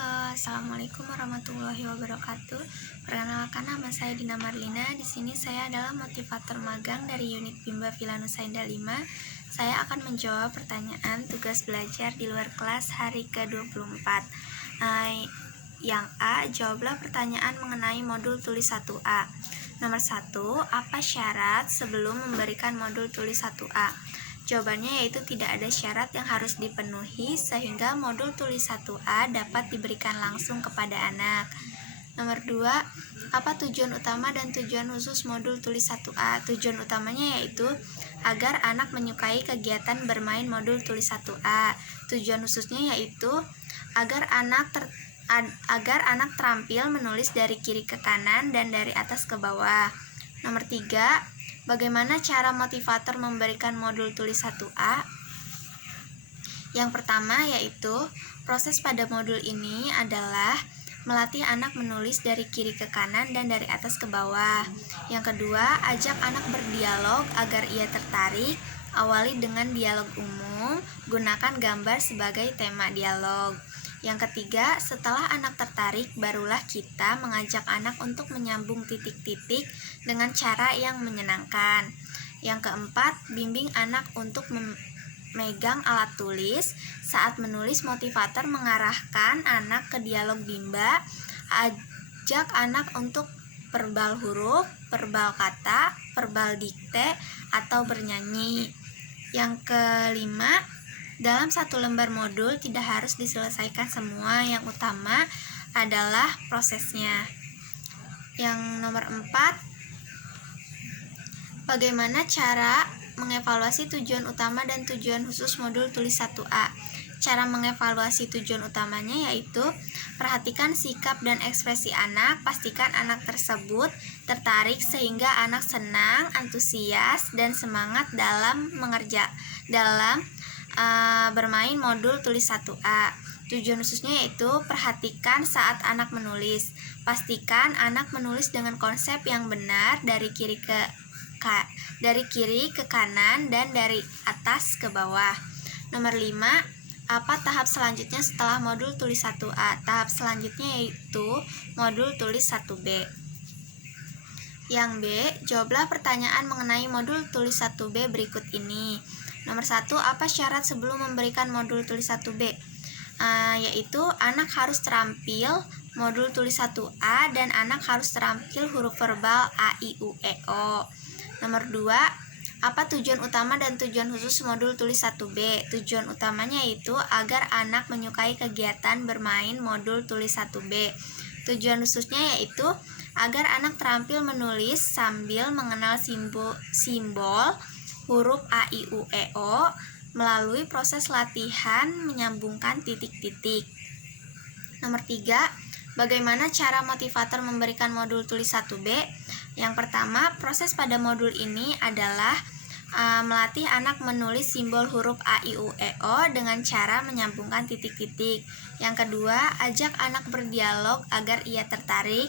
Halo, assalamualaikum warahmatullahi wabarakatuh. Perkenalkan, nama saya Dina Marlina. Di sini saya adalah motivator magang dari unit Bimba Vilanusa Indah 5. Saya akan menjawab pertanyaan tugas belajar di luar kelas hari ke-24. Yang A, jawablah pertanyaan mengenai modul tulis 1A. Nomor 1, apa syarat sebelum memberikan modul tulis 1A? Jawabannya yaitu tidak ada syarat yang harus dipenuhi sehingga modul tulis 1A dapat diberikan langsung kepada anak. Nomor 2, apa tujuan utama dan tujuan khusus modul tulis 1A? Tujuan utamanya yaitu agar anak menyukai kegiatan bermain modul tulis 1A. Tujuan khususnya yaitu agar anak terampil menulis dari kiri ke kanan dan dari atas ke bawah. Nomor 3, bagaimana cara motivator memberikan modul tulis 1A? Yang pertama yaitu proses pada modul ini adalah melatih anak menulis dari kiri ke kanan dan dari atas ke bawah. Yang kedua, ajak anak berdialog agar ia tertarik. Awali dengan dialog umum, gunakan gambar sebagai tema dialog. Yang ketiga, setelah anak tertarik, barulah kita mengajak anak untuk menyambung titik-titik dengan cara yang menyenangkan. Yang keempat, bimbing anak untuk memegang alat tulis. Saat menulis, motivator mengarahkan anak ke dialog bimba. Ajak anak untuk verbal huruf, verbal kata, verbal dikte, atau bernyanyi. Yang kelima, dalam satu lembar modul tidak harus diselesaikan semua, yang utama adalah prosesnya. Yang nomor 4, bagaimana cara mengevaluasi tujuan utama dan tujuan khusus modul tulis 1A? Cara mengevaluasi tujuan utamanya yaitu perhatikan sikap dan ekspresi anak, pastikan anak tersebut tertarik sehingga anak senang, antusias, dan semangat dalam bermain modul tulis 1A. Tujuan khususnya yaitu perhatikan saat anak menulis. Pastikan anak menulis dengan konsep yang benar dari kiri ke kanan dan dari atas ke bawah. Nomor 5, apa tahap selanjutnya setelah modul tulis 1A? Tahap selanjutnya yaitu modul tulis 1B. Yang B, jawablah pertanyaan mengenai modul tulis 1B berikut ini. Nomor 1, apa syarat sebelum memberikan modul tulis 1B? Yaitu anak harus terampil modul tulis 1A dan anak harus terampil huruf verbal A, I, U, E, O. Nomor 2, apa tujuan utama dan tujuan khusus modul tulis 1B? Tujuan utamanya yaitu agar anak menyukai kegiatan bermain modul tulis 1B. Tujuan khususnya yaitu agar anak terampil menulis sambil mengenal simbol huruf A, I, U, E, O melalui proses latihan menyambungkan titik-titik. Nomor 3, bagaimana cara motivator memberikan modul tulis 1B? Yang pertama, proses pada modul ini adalah melatih anak menulis simbol huruf A, I, U, E, O dengan cara menyambungkan titik-titik. Yang kedua, ajak anak berdialog agar ia tertarik.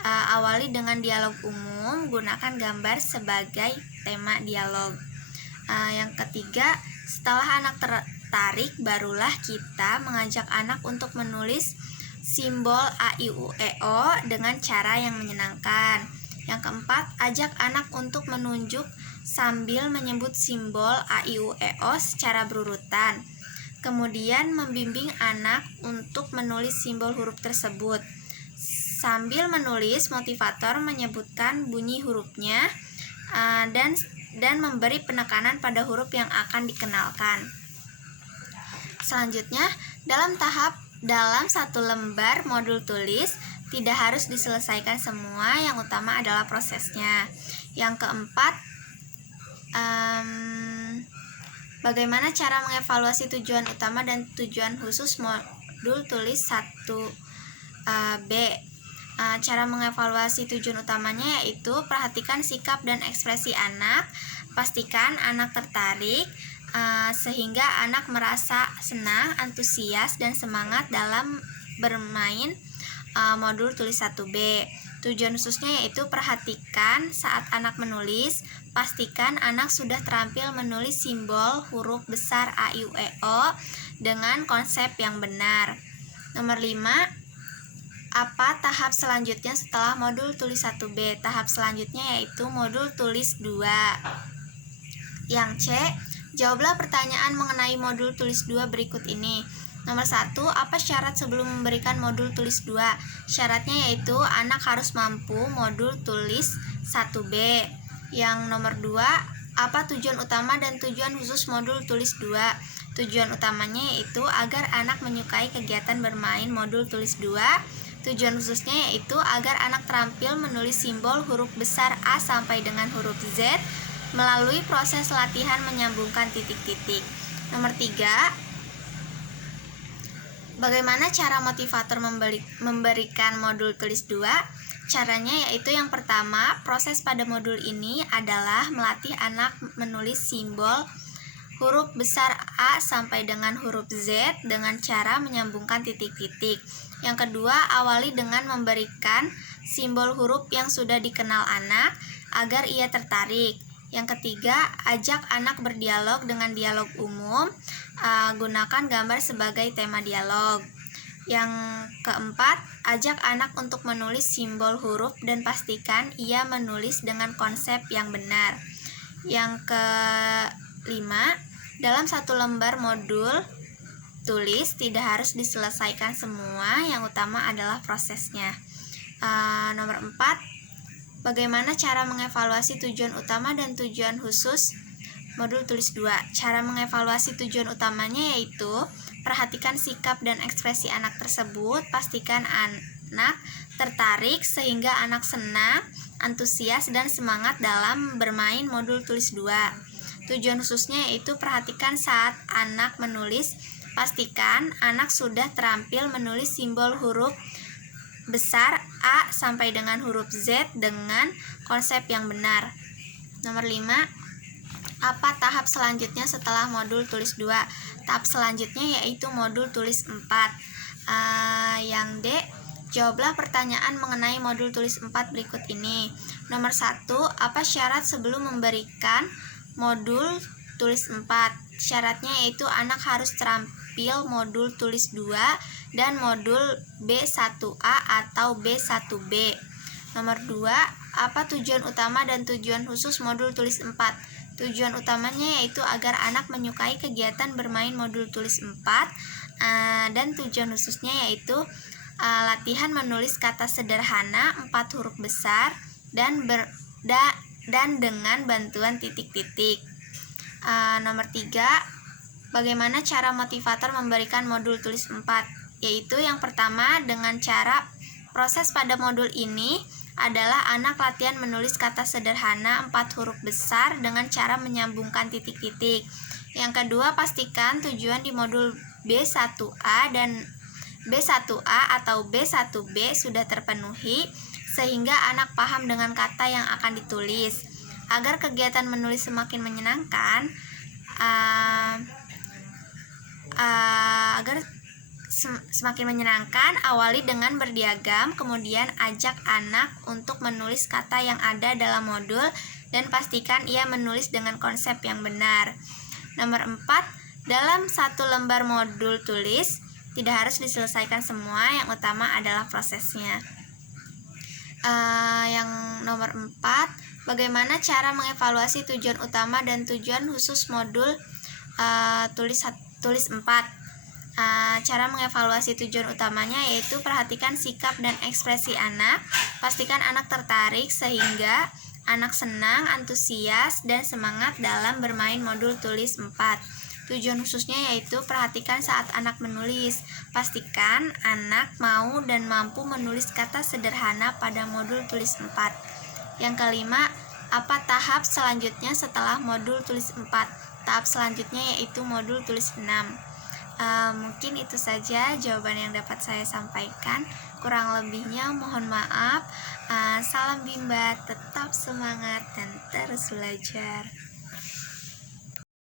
Awali dengan dialog umum, gunakan gambar sebagai tema dialog. Yang ketiga, setelah anak tertarik, barulah kita mengajak anak untuk menulis simbol A, I, U, E, O dengan cara yang menyenangkan. Yang keempat, ajak anak untuk menunjuk sambil menyebut simbol A, I, U, E, O secara berurutan. Kemudian membimbing anak untuk menulis simbol huruf tersebut. Sambil menulis, motivator menyebutkan bunyi hurufnya dan memberi penekanan pada huruf yang akan dikenalkan. Selanjutnya, dalam satu lembar modul tulis tidak harus diselesaikan semua, yang utama adalah prosesnya. Yang keempat, bagaimana cara mengevaluasi tujuan utama dan tujuan khusus modul tulis 1B? Cara mengevaluasi tujuan utamanya yaitu perhatikan sikap dan ekspresi anak, pastikan anak tertarik sehingga anak merasa senang, antusias, dan semangat dalam bermain modul tulis 1B. Tujuan khususnya yaitu perhatikan saat anak menulis, pastikan anak sudah terampil menulis simbol huruf besar A, I, U, E, O dengan konsep yang benar. Nomor 5, apa tahap selanjutnya setelah modul tulis 1B? Tahap selanjutnya yaitu modul tulis 2. Yang C, jawablah pertanyaan mengenai modul tulis 2 berikut ini. Nomor 1, apa syarat sebelum memberikan modul tulis 2? Syaratnya yaitu anak harus mampu modul tulis 1B. Yang nomor 2, apa tujuan utama dan tujuan khusus modul tulis 2? Tujuan utamanya yaitu agar anak menyukai kegiatan bermain modul tulis 2. Tujuan khususnya yaitu agar anak terampil menulis simbol huruf besar A sampai dengan huruf Z melalui proses latihan menyambungkan titik-titik. Nomor 3, bagaimana cara motivator memberikan modul tulis 2? Caranya yaitu yang pertama, proses pada modul ini adalah melatih anak menulis simbol huruf besar A sampai dengan huruf Z dengan cara menyambungkan titik-titik. Yang kedua, awali dengan memberikan simbol huruf yang sudah dikenal anak agar ia tertarik. Yang ketiga, ajak anak berdialog dengan dialog umum, gunakan gambar sebagai tema dialog. Yang keempat, ajak anak untuk menulis simbol huruf dan pastikan ia menulis dengan konsep yang benar. Yang kelima, dalam satu lembar modul tulis tidak harus diselesaikan semua, yang utama adalah prosesnya. Nomor 4, bagaimana cara mengevaluasi tujuan utama dan tujuan khusus modul tulis 2? Cara mengevaluasi tujuan utamanya yaitu perhatikan sikap dan ekspresi anak tersebut, pastikan anak tertarik sehingga anak senang, antusias, dan semangat dalam bermain modul tulis 2. Tujuan khususnya yaitu perhatikan saat anak menulis, pastikan anak sudah terampil menulis simbol huruf besar A sampai dengan huruf Z dengan konsep yang benar. Nomor 5, apa tahap selanjutnya setelah modul tulis 2? Tahap selanjutnya yaitu modul tulis 4. Yang D, jawablah pertanyaan mengenai modul tulis 4 berikut ini. Nomor 1, apa syarat sebelum memberikan modul tulis 4? Syaratnya yaitu anak harus terampil modul tulis 2 dan modul B1A atau B1B. Nomor 2, apa tujuan utama dan tujuan khusus modul tulis 4? Tujuan utamanya yaitu agar anak menyukai kegiatan bermain modul tulis 4, dan tujuan khususnya yaitu latihan menulis kata sederhana 4 huruf besar dan dengan bantuan titik-titik. Nomor 3, bagaimana cara motivator memberikan modul tulis 4? Yaitu yang pertama, dengan cara proses pada modul ini adalah anak latihan menulis kata sederhana 4 huruf besar dengan cara menyambungkan titik-titik. Yang kedua, pastikan tujuan di modul B1A dan B1A atau B1B sudah terpenuhi sehingga anak paham dengan kata yang akan ditulis. Agar kegiatan menulis semakin menyenangkan, awali dengan berdiagram, kemudian ajak anak untuk menulis kata yang ada dalam modul dan pastikan ia menulis dengan konsep yang benar. Nomor 4, dalam satu lembar modul tulis tidak harus diselesaikan semua, yang utama adalah prosesnya. Yang nomor 4, bagaimana cara mengevaluasi tujuan utama dan tujuan khusus modul tulis 4? Cara mengevaluasi tujuan utamanya yaitu perhatikan sikap dan ekspresi anak, pastikan anak tertarik sehingga anak senang, antusias, dan semangat dalam bermain modul tulis 4. Tujuan khususnya yaitu perhatikan saat anak menulis, pastikan anak mau dan mampu menulis kata sederhana pada modul tulis 4. Yang kelima, apa tahap selanjutnya setelah modul tulis 4? Tahap selanjutnya yaitu modul tulis 6. Mungkin itu saja jawaban yang dapat saya sampaikan. Kurang lebihnya mohon maaf. Salam Bimba, tetap semangat dan terus belajar.